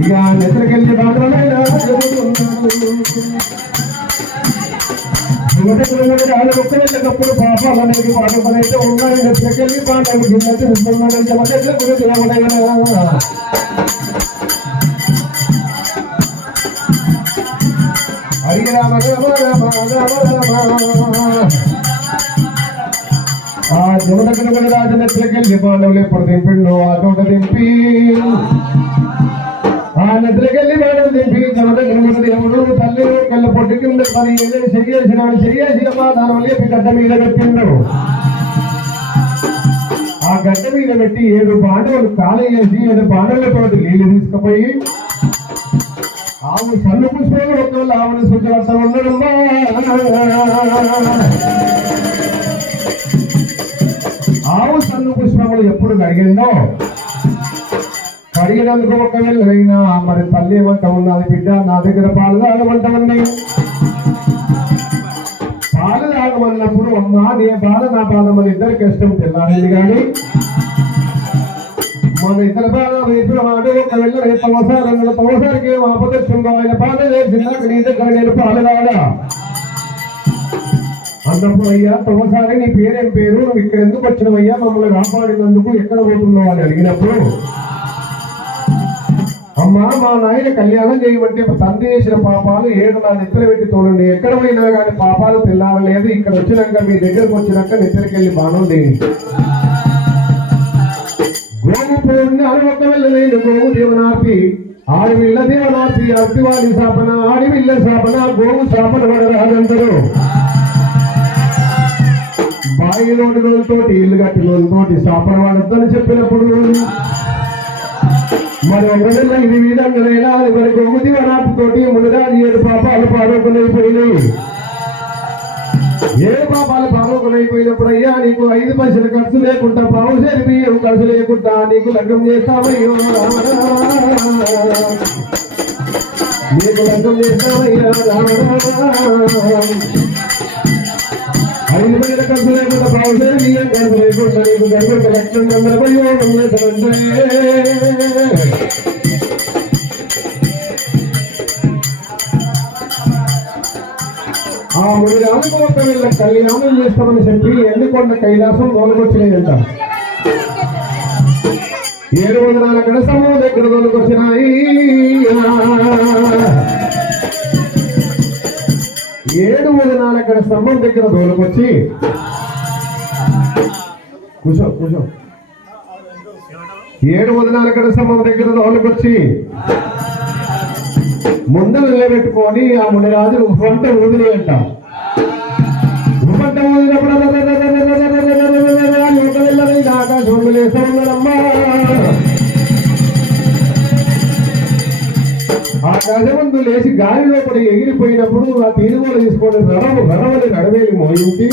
ఇక నిద్రకెళ్ళి బాధలైనా ఒక్కప్పుడు పాపాలు అనేది పాఠపడైతే ఉన్నాయి. నిద్రకెళ్ళి పాఠాలు గిన్నెన్నాడంటే మొదట్లో గురించి హరి రామ రామ రామ రామ రామ. ఆ జమదగ్న కూడా రాజు నిద్రకెళ్ళి పాండవులు ఎప్పుడు దింపిండు ఆ తోట దింపి ఆ నిద్రకెళ్ళి పాండవులు దింపి జమదగ్న దేవుడు తల్లి కళ్ళ పొట్టి కింద పని చెయ్యేసినాడు. చెయ్యేసినమ్మా దాని లేపి గడ్డ మీద పెట్టిండు. ఆ గడ్డ మీద పెట్టి 7 పాండవులు కాలు వేసి 7 పాండవులతో నీళ్ళు తీసుకుపోయి ఆవు సన్ను పుష్పాలు ఒకవేళ ఆవుని శుద్ధవర్త ఉండడమ్మా. ఆవు సన్ను పుష్పములు ఎప్పుడు కడిగిందో కడిగినందుకు ఒకవేళ అయినా మరి తల్లి ఏమంట ఉన్నది, బిడ్డ నా దగ్గర పాలు తాగమంట ఉంది. పాలు తాగమన్నప్పుడు అమ్మా నీ బాధ నా బాధ మన ఇద్దరికి ఇష్టం తెల్లారింది. కానీ మన ఇద్దరు బాధ రేపు వాడు ఒకవేళ రేపు తమసారికి ఏం ఆపదొచ్చిందో ఆయన బాధ లేచినాక నీ దగ్గర నేను పాలు తాగా అన్నప్పుడు అయ్యా తమసారి నీ పేరేం పేరు, నువ్వు ఇక్కడ ఎందుకు వచ్చినవయ్యా, మమ్మల్ని కాపాడినందుకు ఎక్కడ పోతున్నావు అని అడిగినప్పుడు అమ్మా మా నాయన కళ్యాణం చేయమంటే తండ్రి చేసిన పాపాలు 7 నా నిద్ర పెట్టి తోలండి, ఎక్కడ పోయినా కానీ పాపాలు తెల్లారలేదు. ఇక్కడ వచ్చినాక మీ దగ్గరకు వచ్చినాక నిద్రకెళ్ళి బాణం దేని గోవు పోని అరవక్క వెళ్ళలేను గోవు దేవనార్తి ఆడివిల్ల దేవనార్తి అర్తివాడి శాపన ఆడివిల్ల శాపన గోవు శాపన పడరాదంటారు. బాయిలోని రోజుతోటి ఇల్లు కట్టి రోజుతోటి శాపన వాడద్దని చెప్పినప్పుడు మరి ఒక నెల ఇది విధంగా మరి గోవు దేవనార్తితోటి ముందుగా 7 పాపాలు పాడుకునైపోయినాయి. 7 పాపాలు పాడుకునైపోయినప్పుడు అయ్యా నీకు 5 పైసలు ఖర్చు లేకుండా పావు సేరి బియ్యం ఖర్చు లేకుండా నీకు లగ్గం చేస్తామయ్యో, నీకు లగ్గం చేస్తామయ్యా. 5 పైసలు ఖర్చు లేకుండా పావు సేరి బియ్యం ఖర్చు లేకుండా నీకు దగ్గరకు లక్షం గందరపయోగం చేస్తామంటే ఆ 3 రాళ్ళకు ఒక వీళ్ళ కళ్యాణం చేస్తామని చెప్పి ఎండికొండ కైలాసం తోలుకొచ్చినాయంట. 7 వదనాల గడ సమూహం దగ్గర తోలుకొచ్చినాయి. 7 వదనాల గడ స్తంభం దగ్గర తోలుకొచ్చి కూర్చో 7 వదనాల గడ స్తంభం దగ్గర తోలుకొచ్చి ముందు నిలబెట్టుకొని ఆ మునిరాజు వంట ఊదిని అంట. వంట ఊదినప్పుడు ఆకాశం లేస్తా ఉన్నాడమ్మా. ఆకాశమందు లేచి గాలి లోపల ఎగిరిపోయినప్పుడు ఆ తీరుగోలు తీసుకొని రడవని రడవేలి మోయించి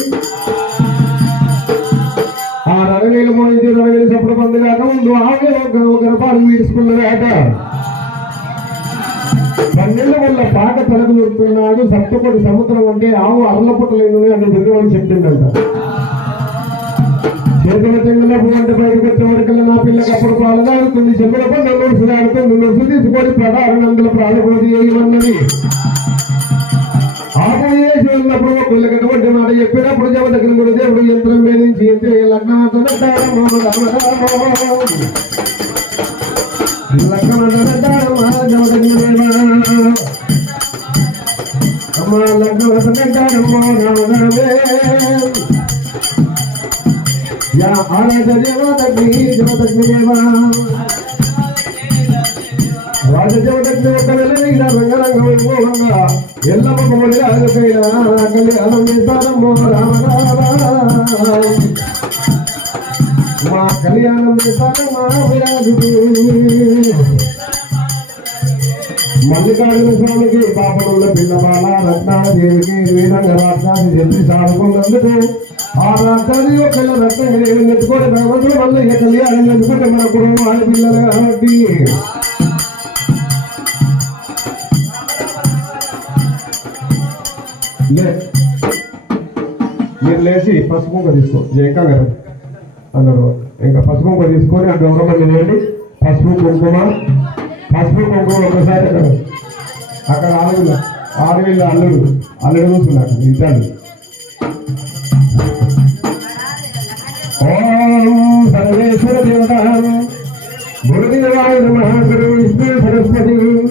ఆ రడవేలు మోయించి రడవేలు చప్పుడు మంది కాక ముందు ఆగే ఒక పాలు తీసుకున్నదాట. 12 వల్ల పాక తలకు దొరుకుతున్నాడు. సప్తకోటి సముద్రం అంటే ఆవు అరలపుట్టలేను అని దుర్గమని చెప్పిందంట. చేతుల చెంగునపు అంటే బయటకు వచ్చేవాడికల్లా నా పిల్లకి అప్పుడు పాలు తాగుతుంది. చెంగులపై నన్ను తాగుతుంది. నువ్వు తీసుకొని ప్రధానందుల ప్రాణపోతి చేయమన్నది. ఆపు చేసి ఉన్నప్పుడు పిల్లకటువంటి మాట చెప్పినప్పుడు జమదగ్న గురుదేవుడు యంత్రం వేధించి లగ్నాతో రాజదేవతకి ఒక వెళ్ళిన రంగరంగంగా ఎల్లమ్మ రాజకైనా కళ్యాణం చేస్తారమ్మో రామ మా కళ్యాణం చేస్తారమ్మా విరాజుకి. మల్లికార్జున స్వామికి పాపనుల పిల్లబాల రత్నాదేవికి వీరంగా రాష్ట్రాన్ని చెప్పి సాడుకున్నందుకు ఆ రాష్ట్రాన్ని ఒక రత్నం నెత్తుకొని భగవంతుడు మళ్ళీ కళ్యాణం ఎందుకుంటే మన కుటుంబం ఆడపిల్లలు కాబట్టి మీరు లేచి పసుపు తీసుకో జయకా గారు అన్నాడు. ఇంకా పసుపు తీసుకొని ఆ గౌరవం నిలబడి పసుపు కుంకుమ ఒకసారి అక్కడ ఆడవిళ్ళ అల్లుడు కూర్చున్నాడు ఇంటాడు. ఓం సర్వేశ్వర దేవత గురుదేవాయ నమః.